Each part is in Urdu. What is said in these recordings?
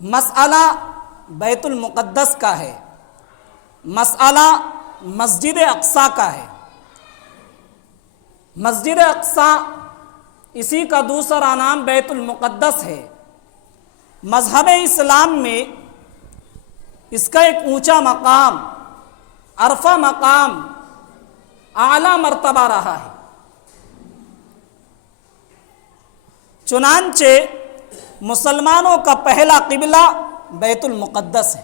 مسئلہ بیت المقدس کا ہے، مسئلہ مسجد اقصیٰ کا ہے۔ مسجد اقصیٰ اسی کا دوسرا نام بیت المقدس ہے۔ مذہب اسلام میں اس کا ایک اونچا مقام، عرفہ مقام، اعلیٰ مرتبہ رہا ہے۔ چنانچہ مسلمانوں کا پہلا قبلہ بیت المقدس ہے۔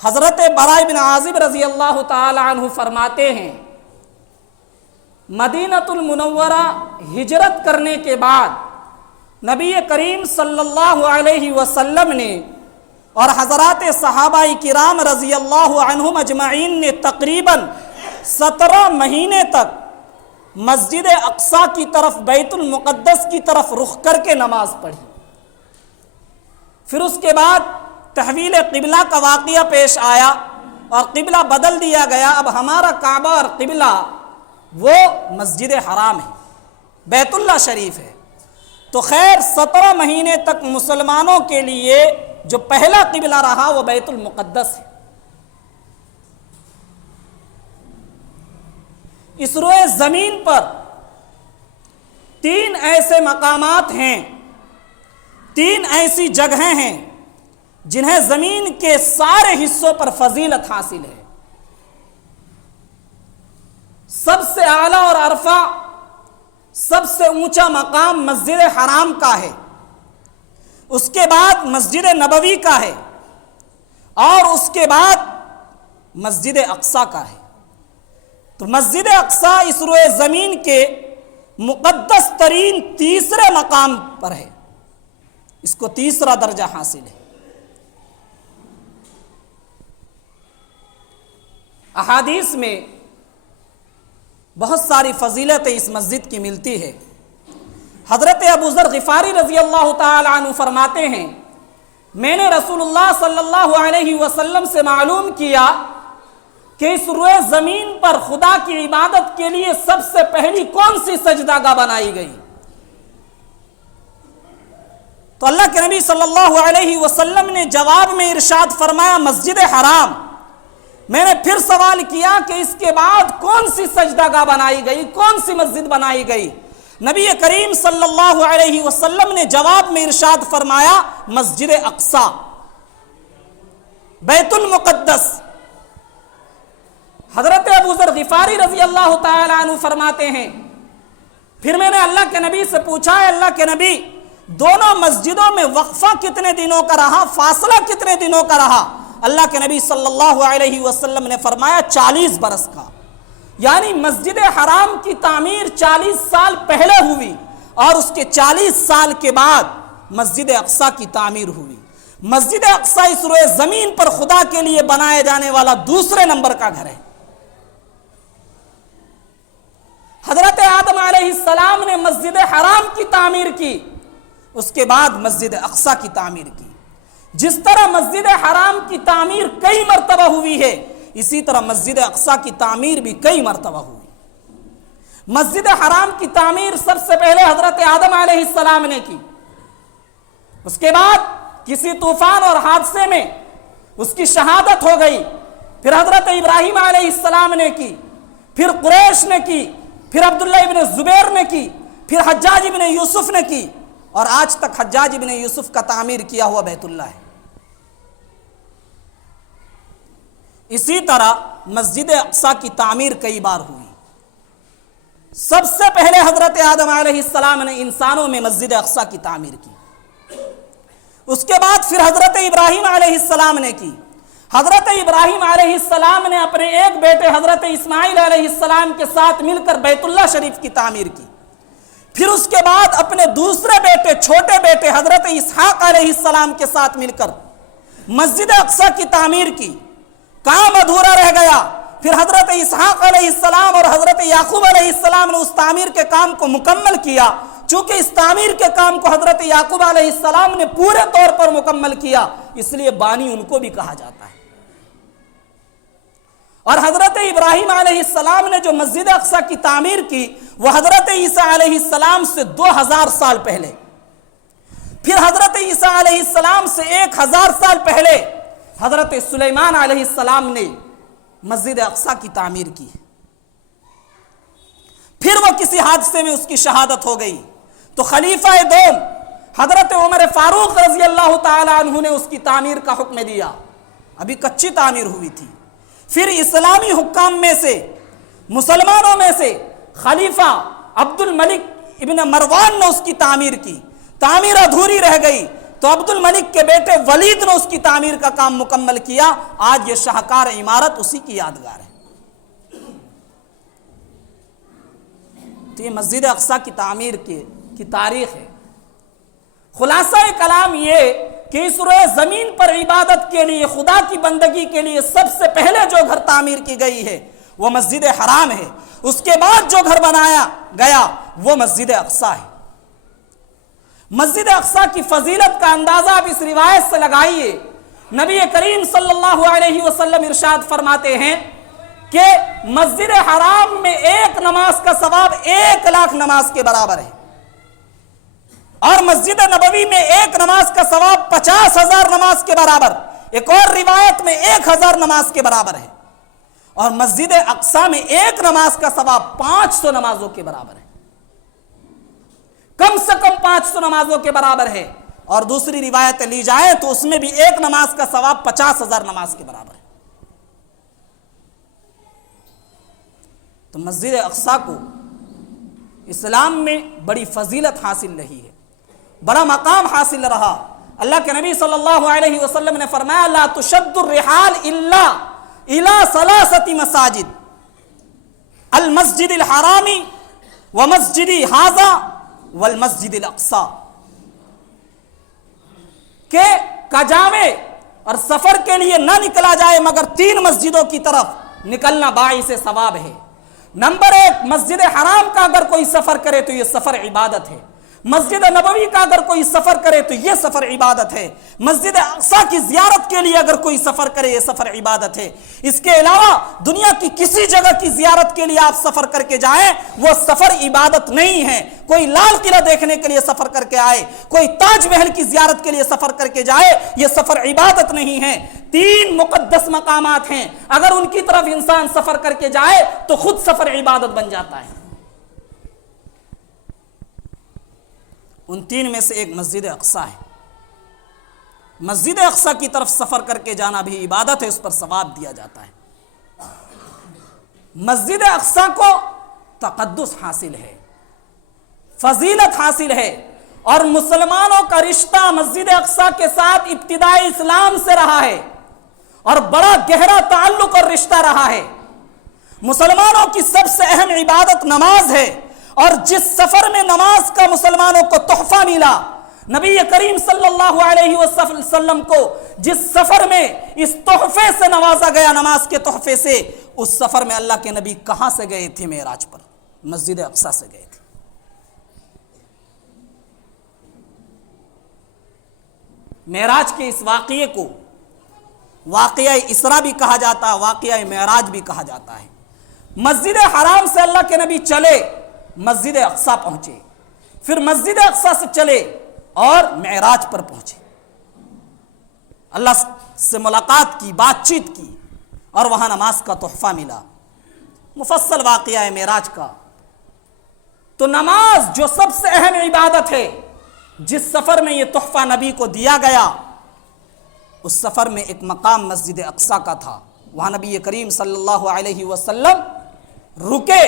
حضرت براء بن عازب رضی اللہ تعالی عنہ فرماتے ہیں، مدینۃ المنورہ ہجرت کرنے کے بعد نبی کریم صلی اللہ علیہ وسلم نے اور حضرات صحابہ کرام رضی اللہ عنہم اجمعین نے تقریباً 17 مہینے تک مسجد اقصیٰ کی طرف، بیت المقدس کی طرف رخ کر کے نماز پڑھی۔ پھر اس کے بعد تحویل قبلہ کا واقعہ پیش آیا اور قبلہ بدل دیا گیا۔ اب ہمارا کعبہ اور قبلہ وہ مسجد حرام ہے، بیت اللہ شریف ہے۔ تو خیر 17 مہینے تک مسلمانوں کے لیے جو پہلا قبلہ رہا وہ بیت المقدس ہے۔ اس روئے زمین پر 3 ایسے مقامات ہیں، 3 ایسی جگہیں ہیں جنہیں زمین کے سارے حصوں پر فضیلت حاصل ہے۔ سب سے اعلیٰ اور عرفہ، سب سے اونچا مقام مسجد حرام کا ہے، اس کے بعد مسجد نبوی کا ہے، اور اس کے بعد مسجد اقصیٰ کا ہے۔ تو مسجد اقصیٰ اس روئے زمین کے مقدس ترین تیسرے مقام پر ہے، اس کو تیسرا درجہ حاصل ہے۔ احادیث میں بہت ساری فضیلتیں اس مسجد کی ملتی ہے۔ حضرت ابو ذر غفاری رضی اللہ تعالی عنہ فرماتے ہیں، میں نے رسول اللہ صلی اللہ علیہ وسلم سے معلوم کیا کہ اس روئے زمین پر خدا کی عبادت کے لیے سب سے پہلی کون سی سجدہ گاہ بنائی گئی؟ تو اللہ کے نبی صلی اللہ علیہ وسلم نے جواب میں ارشاد فرمایا، مسجد حرام۔ میں نے پھر سوال کیا کہ اس کے بعد کون سی سجدہ گاہ بنائی گئی، کون سی مسجد بنائی گئی؟ نبی کریم صلی اللہ علیہ وسلم نے جواب میں ارشاد فرمایا، مسجد اقصیٰ، بیت المقدس۔ حضرت ابو ذر غفاری رضی اللہ تعالی عنہ فرماتے ہیں، پھر میں نے اللہ کے نبی سے پوچھا، ہے اللہ کے نبی، دونوں مسجدوں میں وقفہ کتنے دنوں کا رہا، فاصلہ کتنے دنوں کا رہا؟ اللہ کے نبی صلی اللہ علیہ وسلم نے فرمایا 40 برس کا، یعنی مسجد حرام کی تعمیر 40 سال پہلے ہوئی اور اس کے 40 سال کے بعد مسجد اقصیٰ کی تعمیر ہوئی۔ مسجد اقصیٰ اس روئے زمین پر خدا کے لیے بنائے جانے والا دوسرے نمبر کا گھر ہے۔ حضرت آدم علیہ السلام نے مسجد حرام کی تعمیر کی، اس کے بعد مسجد اقصیٰ کی تعمیر کی۔ جس طرح مسجد حرام کی تعمیر کئی مرتبہ ہوئی ہے، اسی طرح مسجد اقصیٰ کی تعمیر بھی کئی مرتبہ ہوئی۔ مسجد حرام کی تعمیر سب سے پہلے حضرت آدم علیہ السلام نے کی، اس کے بعد کسی طوفان اور حادثے میں اس کی شہادت ہو گئی، پھر حضرت ابراہیم علیہ السلام نے کی، پھر قریش نے کی، پھر عبداللہ ابن زبیر نے کی، پھر حجاج ابن یوسف نے کی، اور آج تک حجاج ابن یوسف کا تعمیر کیا ہوا بیت اللہ ہے۔ اسی طرح مسجد اقصیٰ کی تعمیر کئی بار ہوئی۔ سب سے پہلے حضرت آدم علیہ السلام نے انسانوں میں مسجد اقصیٰ کی تعمیر کی، اس کے بعد پھر حضرت ابراہیم علیہ السلام نے کی۔ حضرت ابراہیم علیہ السلام نے اپنے ایک بیٹے حضرت اسماعیل علیہ السلام کے ساتھ مل کر بیت اللہ شریف کی تعمیر کی، پھر اس کے بعد اپنے دوسرے بیٹے، چھوٹے بیٹے حضرت اسحاق علیہ السلام کے ساتھ مل کر مسجد اقصیٰ کی تعمیر کی۔ کام ادھورا رہ گیا، پھر حضرت اسحاق علیہ السلام اور حضرت یعقوب علیہ السلام نے اس تعمیر کے کام کو مکمل کیا۔ چونکہ اس تعمیر کے کام کو حضرت یعقوب علیہ السلام نے پورے طور پر مکمل کیا، اس لیے بانی ان کو بھی کہا جاتا ہے۔ اور حضرت ابراہیم علیہ السلام نے جو مسجد اقصیٰ کی تعمیر کی وہ حضرت عیسیٰ علیہ السلام سے 2000 سال پہلے۔ پھر حضرت عیسیٰ علیہ السلام سے 1000 سال پہلے حضرت سلیمان علیہ السلام نے مسجد اقصی کی تعمیر کی، پھر وہ کسی حادثے میں اس کی شہادت ہو گئی تو خلیفہ دوم حضرت عمر فاروق رضی اللہ تعالی عنہ نے اس کی تعمیر کا حکم دیا، ابھی کچی تعمیر ہوئی تھی۔ پھر اسلامی حکام میں سے، مسلمانوں میں سے خلیفہ عبد الملک ابن مروان نے اس کی تعمیر کی، تعمیر ادھوری رہ گئی تو عبد الملک کے بیٹے ولید نے اس کی تعمیر کا کام مکمل کیا۔ آج یہ شاہکار عمارت اسی کی یادگار ہے۔ تو یہ مسجد اقصی کی تعمیر کی تاریخ ہے۔ خلاصہ کلام یہ کہ اس روئے زمین پر عبادت کے لیے، خدا کی بندگی کے لیے سب سے پہلے جو گھر تعمیر کی گئی ہے وہ مسجد حرام ہے، اس کے بعد جو گھر بنایا گیا وہ مسجد اقصی ہے۔ مسجد اقصی کی فضیلت کا اندازہ آپ اس روایت سے لگائیے۔ نبی کریم صلی اللہ علیہ وسلم ارشاد فرماتے ہیں کہ مسجد حرام میں ایک نماز کا ثواب 1,00,000 نماز کے برابر ہے، اور مسجد نبوی میں ایک نماز کا ثواب 50,000 نماز کے برابر، ایک اور روایت میں 1,000 نماز کے برابر ہے، اور مسجد اقصی میں ایک نماز کا ثواب 500 نمازوں کے برابر ہے، کم سے کم 500 نمازوں کے برابر ہے، اور دوسری روایت لی جائے تو اس میں بھی ایک نماز کا ثواب 50,000 نماز کے برابر ہے۔ تو مسجد اقصی کو اسلام میں بڑی فضیلت حاصل رہی ہے، بڑا مقام حاصل رہا۔ اللہ کے نبی صلی اللہ علیہ وسلم نے فرمایا لا تشد الرحال الا الى 3 مساجد، المسجد الحرامی ومسجد ھذا والمسجد الاقصی، کہ کجاوے اور سفر کے لیے نہ نکلا جائے مگر 3 مسجدوں کی طرف نکلنا باعث ثواب ہے۔ نمبر 1، مسجد حرام کا اگر کوئی سفر کرے تو یہ سفر عبادت ہے، مسجد نبوی کا اگر کوئی سفر کرے تو یہ سفر عبادت ہے، مسجد اقصی کی زیارت کے لیے اگر کوئی سفر کرے یہ سفر عبادت ہے۔ اس کے علاوہ دنیا کی کسی جگہ کی زیارت کے لیے آپ سفر کر کے جائیں وہ سفر عبادت نہیں ہے۔ کوئی لال قلعہ دیکھنے کے لیے سفر کر کے آئے، کوئی تاج محل کی زیارت کے لیے سفر کر کے جائے، یہ سفر عبادت نہیں ہے۔ 3 مقدس مقامات ہیں، اگر ان کی طرف انسان سفر کر کے جائے تو خود سفر عبادت بن جاتا ہے۔ ان 3 میں سے ایک مسجد اقصی ہے۔ مسجد اقصی کی طرف سفر کر کے جانا بھی عبادت ہے، اس پر ثواب دیا جاتا ہے۔ مسجد اقصی کو تقدس حاصل ہے، فضیلت حاصل ہے، اور مسلمانوں کا رشتہ مسجد اقصی کے ساتھ ابتدائی اسلام سے رہا ہے، اور بڑا گہرا تعلق اور رشتہ رہا ہے۔ مسلمانوں کی سب سے اہم عبادت نماز ہے، اور جس سفر میں نماز کا مسلمانوں کو تحفہ ملا، نبی کریم صلی اللہ علیہ وسلم کو جس سفر میں اس تحفے سے نوازا گیا، نماز کے تحفے سے، اس سفر میں اللہ کے نبی کہاں سے گئے تھے؟ معراج پر، مسجد اقصی سے گئے تھے۔ معراج کے اس واقعے کو واقعہ اسراء بھی کہا جاتا ہے، واقعہ معراج بھی کہا جاتا ہے۔ مسجد حرام سے اللہ کے نبی چلے، مسجد اقصی پہنچے، پھر مسجد اقصی سے چلے اور معراج پر پہنچے، اللہ سے ملاقات کی، بات چیت کی، اور وہاں نماز کا تحفہ ملا۔ مفصل واقعہ ہے معراج کا۔ تو نماز جو سب سے اہم عبادت ہے، جس سفر میں یہ تحفہ نبی کو دیا گیا، اس سفر میں ایک مقام مسجد اقصی کا تھا، وہاں نبی کریم صلی اللہ علیہ وسلم رکے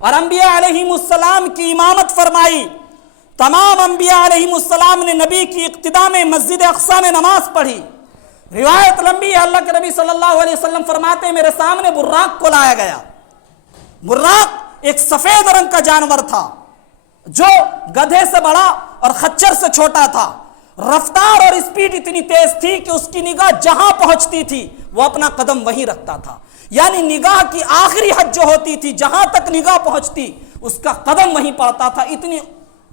اور انبیاء علیہم السلام کی امامت فرمائی۔ تمام انبیاء علیہم السلام نے نبی کی اقتداء میں مسجد اقصی میں نماز پڑھی۔ روایت لمبی ہے، اللہ کے نبی صلی اللہ علیہ وسلم فرماتے ہیں میرے سامنے براق کو لایا گیا۔ براق ایک سفید رنگ کا جانور تھا جو گدھے سے بڑا اور خچر سے چھوٹا تھا۔ رفتار اور اسپیڈ اتنی تیز تھی کہ اس کی نگاہ جہاں پہنچتی تھی وہ اپنا قدم وہیں رکھتا تھا، یعنی نگاہ کی آخری حد جو ہوتی تھی، جہاں تک نگاہ پہنچتی اس کا قدم وہیں پڑتا تھا، اتنی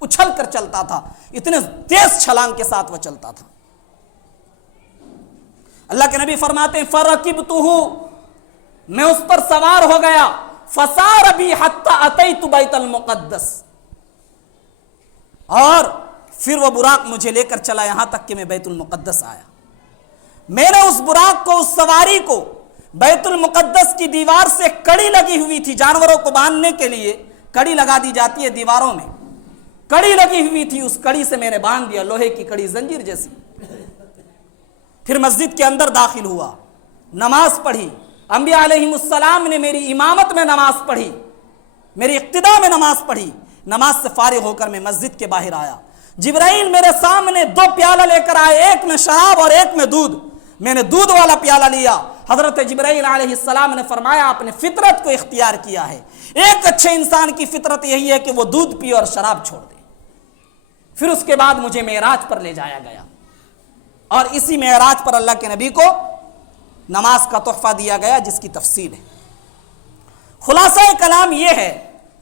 اچھل کر چلتا تھا، اتنے تیز چھلانگ کے ساتھ وہ چلتا تھا۔ اللہ کے نبی فرماتے ہیں فَرَكِبْتُهُ، میں اس پر سوار ہو گیا، فَسَارَ بِي حَتَّى أَتَيْتُ بَيْتَ الْمُقَدَّسِ، اور پھر وہ براق مجھے لے کر چلا یہاں تک کہ میں بیت المقدس آیا. میں نے اس براق کو، اس سواری کو بیت المقدس کی دیوار سے کڑی لگی ہوئی تھی، جانوروں کو باندھنے کے لیے کڑی لگا دی جاتی ہے دیواروں میں، کڑی لگی ہوئی تھی، اس کڑی سے میں نے باندھ دیا، لوہے کی کڑی، زنجیر جیسی. پھر مسجد کے اندر داخل ہوا، نماز پڑھی. انبیاء علیہم السلام نے میری امامت میں نماز پڑھی، میری اقتداء میں نماز پڑھی. نماز سے فارغ ہو کر میں مسجد کے باہر آیا. جبرائیل میرے سامنے 2 پیالہ لے کر آئے، ایک میں شراب اور ایک میں دودھ. میں نے دودھ والا پیالہ لیا. حضرت جبرائیل علیہ السلام نے فرمایا آپ نے فطرت کو اختیار کیا ہے، ایک اچھے انسان کی فطرت یہی ہے کہ وہ دودھ پی اور شراب چھوڑ دے. پھر اس کے بعد مجھے معراج پر لے جایا گیا، اور اسی معراج پر اللہ کے نبی کو نماز کا تحفہ دیا گیا، جس کی تفصیل ہے. خلاصہ کلام یہ ہے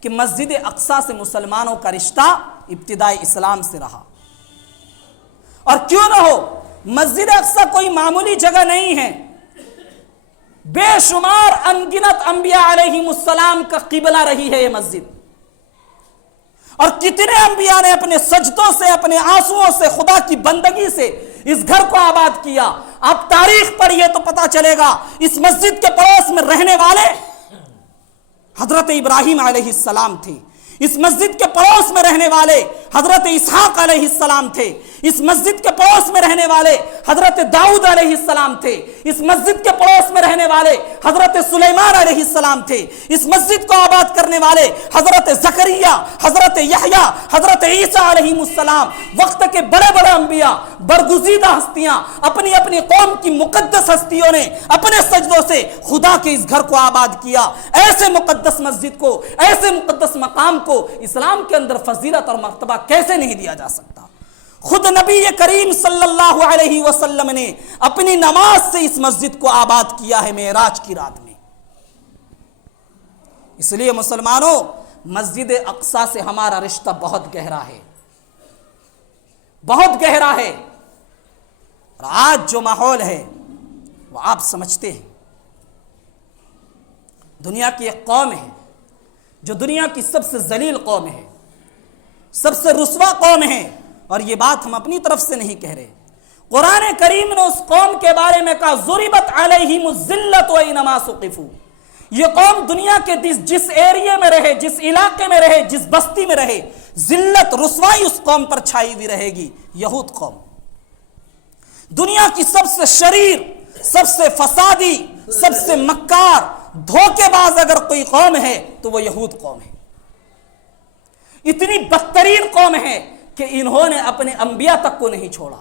کہ مسجد اقصیٰ سے مسلمانوں کا رشتہ ابتدائی اسلام سے رہا. اور کیوں نہ ہو، مسجد اقصیٰ کوئی معمولی جگہ نہیں ہے. بے شمار انگنت انبیاء علیہم السلام کا قبلہ رہی ہے یہ مسجد. اور کتنے انبیاء نے اپنے سجدوں سے، اپنے آنسوؤں سے، خدا کی بندگی سے اس گھر کو آباد کیا. آپ تاریخ پڑھیے تو پتا چلے گا. اس مسجد کے پڑوس میں رہنے والے حضرت ابراہیم علیہ السلام تھے. اس مسجد کے پڑوس میں رہنے والے حضرت اسحاق علیہ السلام تھے. اس مسجد کے پڑوس میں رہنے والے حضرت داؤد علیہ السلام تھے. اس مسجد کے پڑوس میں رہنے والے حضرت سلیمان علیہ السلام تھے. اس مسجد کو آباد کرنے والے حضرت زکریا، حضرت یحییٰ، حضرت عیسیٰ علیہ السلام، وقت کے بڑے بڑے انبیاء، برگزیدہ ہستیاں، اپنی اپنی قوم کی مقدس ہستیوں نے اپنے سجدوں سے خدا کے اس گھر کو آباد کیا. ایسے مقدس مسجد کو، ایسے مقدس مقام کو اسلام کے اندر فضیلت اور مرتبہ کیسے نہیں دیا جا سکتا؟ خود نبی کریم صلی اللہ علیہ وسلم نے اپنی نماز سے اس مسجد کو آباد کیا ہے معراج کی رات میں. اس لیے مسلمانوں، مسجد اقصیٰ سے ہمارا رشتہ بہت گہرا ہے، بہت گہرا ہے. اور آج جو ماحول ہے وہ آپ سمجھتے ہیں. دنیا کی ایک قوم ہے جو دنیا کی سب سے ذلیل قوم ہے، سب سے رسوا قوم ہے، اور یہ بات ہم اپنی طرف سے نہیں کہہ رہے. قرآن کریم نے اس قوم کے بارے میں کہا ضربت علیہم الذلۃ وانما ثقفوا. یہ قوم دنیا کے جس ایریے میں رہے، جس علاقے میں رہے، جس بستی میں رہے، ذلت، رسوائی اس قوم پر چھائی ہوئی رہے گی. یہود قوم دنیا کی سب سے شریر، سب سے فسادی، سب سے مکار، دھوکے باز اگر کوئی قوم ہے تو وہ یہود قوم ہے. اتنی بدترین قوم ہے کہ انہوں نے اپنے انبیاء تک کو نہیں چھوڑا.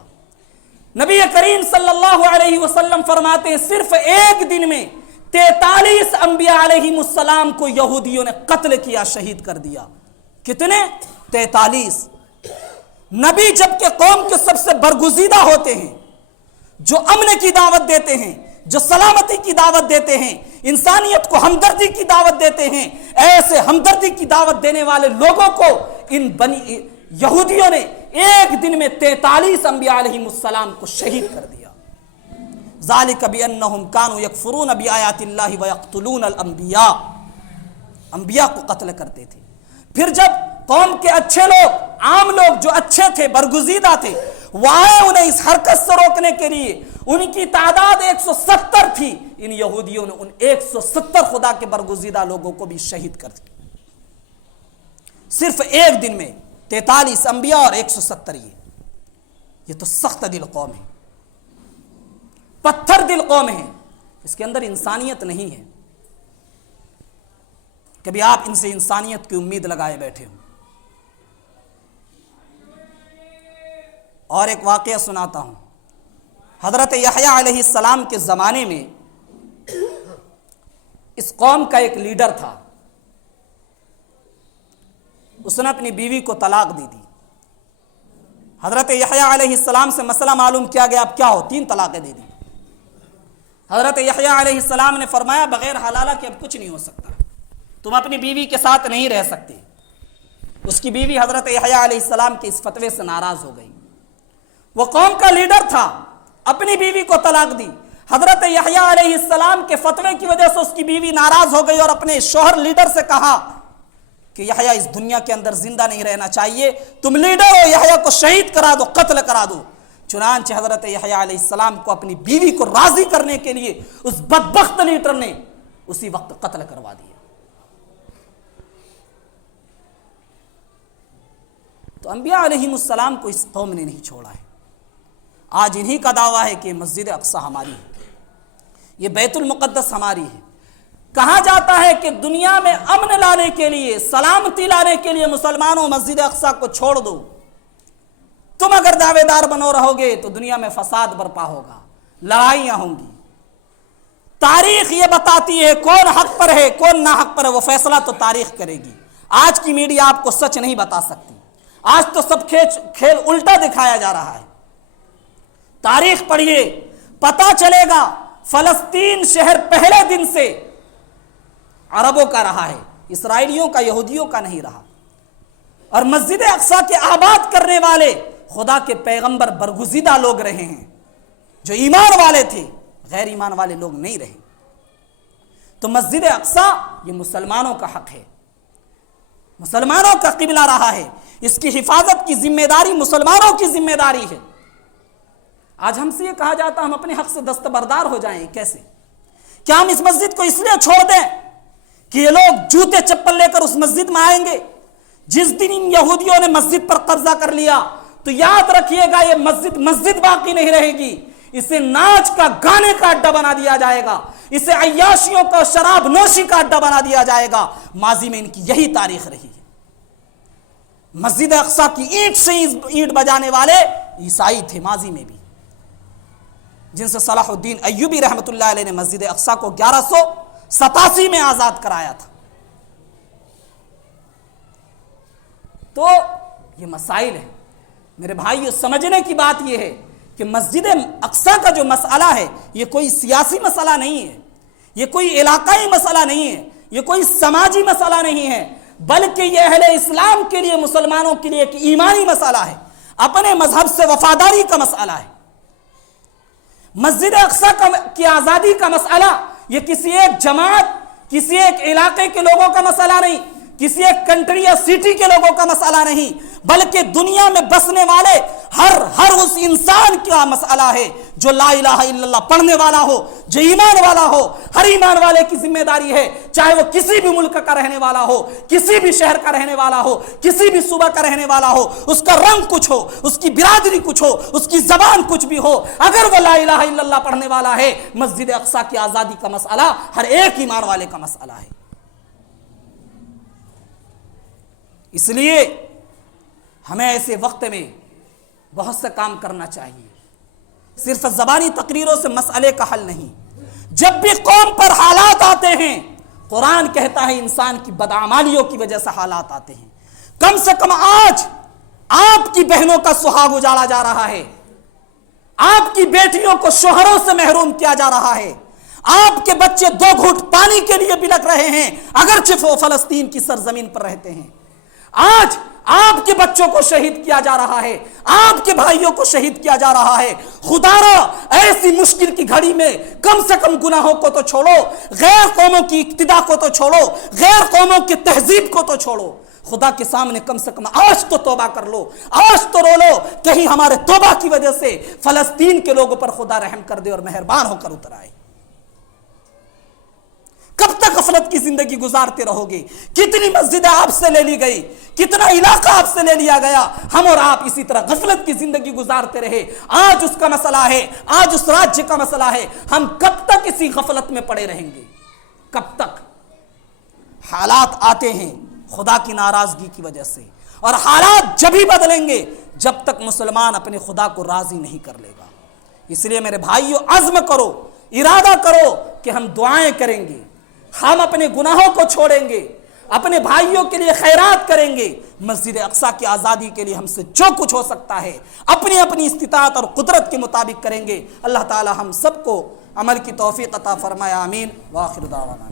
نبی کریم صلی اللہ علیہ وسلم فرماتے ہیں صرف ایک دن میں 43 انبیاء علیہم السلام کو یہودیوں نے قتل کیا، شہید کر دیا. کتنے؟ 43. نبی جب کہ قوم کے سب سے برگزیدہ ہوتے ہیں، جو امن کی دعوت دیتے ہیں، جو سلامتی کی دعوت دیتے ہیں، انسانیت کو ہمدردی کی دعوت دیتے ہیں، ایسے ہمدردی کی دعوت دینے والے لوگوں کو ان یہودیوں نے ایک دن میں 43 انبیاء علیہم السلام کو شہید کر دیا. ذالک بانہم کانوا یکفرون بآیات اللہ ویقتلون الانبیاء. انبیاء کو قتل کرتے تھے. پھر جب قوم کے اچھے لوگ، عام لوگ جو اچھے تھے، برگزیدہ تھے، وہ آئے انہیں اس حرکت سے روکنے کے لیے. ان کی تعداد 170 تھی. ان یہودیوں نے ان 170 خدا کے برگزیدہ لوگوں کو بھی شہید کر دیا. صرف ایک دن میں 43 انبیاء اور 170. یہ تو سخت دل قوم ہے، پتھر دل قوم ہے. اس کے اندر انسانیت نہیں ہے. کبھی آپ ان سے انسانیت کی امید لگائے بیٹھے ہوں. اور ایک واقعہ سناتا ہوں. حضرت یحییٰ علیہ السلام کے زمانے میں اس قوم کا ایک لیڈر تھا. اس نے اپنی بیوی کو طلاق دی دی. حضرت یحییٰ علیہ السلام سے مسئلہ معلوم کیا گیا اب کیا ہو. 3 طلاقیں دے دی. حضرت یحییٰ علیہ السلام نے فرمایا بغیر حلالہ کے اب کچھ نہیں ہو سکتا، تم اپنی بیوی کے ساتھ نہیں رہ سکتے. اس کی بیوی حضرت یحییٰ علیہ السلام کے اس فتوے سے ناراض ہو گئی. وہ قوم کا لیڈر تھا، اپنی بیوی کو طلاق دی. حضرت یحییٰ علیہ السلام کے فتوے کی وجہ سے اس کی بیوی ناراض ہو گئی اور اپنے شوہر لیڈر سے کہا کہ یحییٰ اس دنیا کے اندر زندہ نہیں رہنا چاہیے، تم لیڈر ہو، یحییٰ کو شہید کرا دو، قتل کرا دو۔ چنانچہ حضرت یحییٰ علیہ السلام کو اپنی بیوی کو راضی کرنے کے لیے اس بدبخت لیڈر نے اسی وقت قتل کروا دیا۔ تو انبیاء علیہم السلام کو اس قوم نے نہیں چھوڑا ہے۔ آج انہی کا دعویٰ ہے کہ مسجد اقصی ہماری ہے، یہ بیت المقدس ہماری ہے۔ کہا جاتا ہے کہ دنیا میں امن لانے کے لیے، سلامتی لانے کے لیے مسلمانوں مسجد اقصی کو چھوڑ دو۔ تم اگر دعوے دار بنو رہو گے تو دنیا میں فساد برپا ہوگا، لڑائیاں ہوں گی۔ تاریخ یہ بتاتی ہے کون حق پر ہے کون ناحق پر ہے، وہ فیصلہ تو تاریخ کرے گی۔ آج کی میڈیا آپ کو سچ نہیں بتا سکتی، آج تو سب کھیل الٹا دکھایا جا رہا ہے۔ تاریخ پڑھیے، پتہ چلے گا فلسطین شہر پہلے دن سے عربوں کا رہا ہے، اسرائیلیوں کا، یہودیوں کا نہیں رہا۔ اور مسجد اقصی کے آباد کرنے والے خدا کے پیغمبر برگزیدہ لوگ رہے ہیں، جو ایمان والے تھے، غیر ایمان والے لوگ نہیں رہے۔ تو مسجد اقصی یہ مسلمانوں کا حق ہے، مسلمانوں کا قبلہ رہا ہے، اس کی حفاظت کی ذمہ داری مسلمانوں کی ذمہ داری ہے۔ آج ہم سے یہ کہا جاتا ہم اپنے حق سے دستبردار ہو جائیں، کیسے؟ کیا ہم اس مسجد کو اس لیے چھوڑ دیں کہ یہ لوگ جوتے چپل لے کر اس مسجد میں آئیں گے؟ جس دن ان یہودیوں نے مسجد پر قبضہ کر لیا تو یاد رکھیے گا یہ مسجد باقی نہیں رہے گی، اسے ناچ کا، گانے کا اڈا بنا دیا جائے گا، اسے عیاشیوں کا، شراب نوشی کا اڈا بنا دیا جائے گا۔ ماضی میں ان کی یہی تاریخ رہی ہے۔ مسجد اقصی کی اینٹ سے اینٹ بجانے والے عیسائی تھے ماضی میں بھی، جن سے صلاح الدین ایوبی رحمۃ اللہ علیہ نے مسجد اقصی کو 1187 میں آزاد کرایا تھا۔ تو یہ مسائل ہیں میرے بھائیو، سمجھنے کی بات یہ ہے کہ مسجد اقصی کا جو مسئلہ ہے یہ کوئی سیاسی مسئلہ نہیں ہے، یہ کوئی علاقائی مسئلہ نہیں ہے، یہ کوئی سماجی مسئلہ نہیں ہے، بلکہ یہ اہل اسلام کے لیے، مسلمانوں کے لیے ایک ایمانی مسئلہ ہے، اپنے مذہب سے وفاداری کا مسئلہ ہے۔ مسجد اقصی کی آزادی کا مسئلہ یہ کسی ایک جماعت، کسی ایک علاقے کے لوگوں کا مسئلہ نہیں، کسی ایک کنٹری یا سٹی کے لوگوں کا مسئلہ نہیں، بلکہ دنیا میں بسنے والے ہر اس انسان کا مسئلہ ہے جو لا الہ الا اللہ پڑھنے والا ہو، جو ایمان والا ہو۔ ہر ایمان والے کی ذمہ داری ہے، چاہے وہ کسی بھی ملک کا رہنے والا ہو، کسی بھی شہر کا رہنے والا ہو، کسی بھی صوبہ کا رہنے والا ہو، اس کا رنگ کچھ ہو، اس کی برادری کچھ ہو، اس کی زبان کچھ بھی ہو، اگر وہ لا الہ الا اللہ پڑھنے والا ہے، مسجد اقصی کی آزادی کا مسئلہ ہر ایک ایمان والے کا مسئلہ ہے۔ اس لیے ہمیں ایسے وقت میں بہت سے کام کرنا چاہیے، صرف زبانی تقریروں سے مسئلے کا حل نہیں۔ جب بھی قوم پر حالات آتے ہیں، قرآن کہتا ہے انسان کی بدعمالیوں کی وجہ سے حالات آتے ہیں، کم سے کم آج آپ کی بہنوں کا سہاگ اجاڑا جا رہا ہے، آپ کی بیٹیوں کو شوہروں سے محروم کیا جا رہا ہے، آپ کے بچے 2 گھونٹ پانی کے لیے بلک رہے ہیں اگرچہ وہ فلسطین کی سرزمین پر رہتے ہیں۔ آج آپ کے بچوں کو شہید کیا جا رہا ہے، آپ کے بھائیوں کو شہید کیا جا رہا ہے۔ خدا را ایسی مشکل کی گھڑی میں کم سے کم گناہوں کو تو چھوڑو، غیر قوموں کی اقتدا کو تو چھوڑو، غیر قوموں کی تہذیب کو تو چھوڑو، خدا کے سامنے کم سے کم آج تو توبہ کر لو، آج تو رو لو، کہیں ہمارے توبہ کی وجہ سے فلسطین کے لوگوں پر خدا رحم کر دے اور مہربان ہو کر اتر آئے۔ کب تک غفلت کی زندگی گزارتے رہو گے؟ کتنی مسجدیں آپ سے لے لی گئی، کتنا علاقہ آپ سے لے لیا گیا، ہم اور آپ اسی طرح غفلت کی زندگی گزارتے رہے۔ آج اس کا مسئلہ ہے، آج اس راجیہ کا مسئلہ ہے، ہم کب تک اسی غفلت میں پڑے رہیں گے؟ کب تک؟ حالات آتے ہیں خدا کی ناراضگی کی وجہ سے، اور حالات جب ہی بدلیں گے جب تک مسلمان اپنے خدا کو راضی نہیں کر لے گا۔ اس لیے میرے بھائیو، عزم کرو، ارادہ کرو کہ ہم دعائیں کریں گے، ہم اپنے گناہوں کو چھوڑیں گے، اپنے بھائیوں کے لیے خیرات کریں گے، مسجد اقصی کی آزادی کے لیے ہم سے جو کچھ ہو سکتا ہے اپنی اپنی استطاعت اور قدرت کے مطابق کریں گے۔ اللہ تعالی ہم سب کو عمل کی توفیق عطا فرمائے، آمین۔ وآخر دعوانا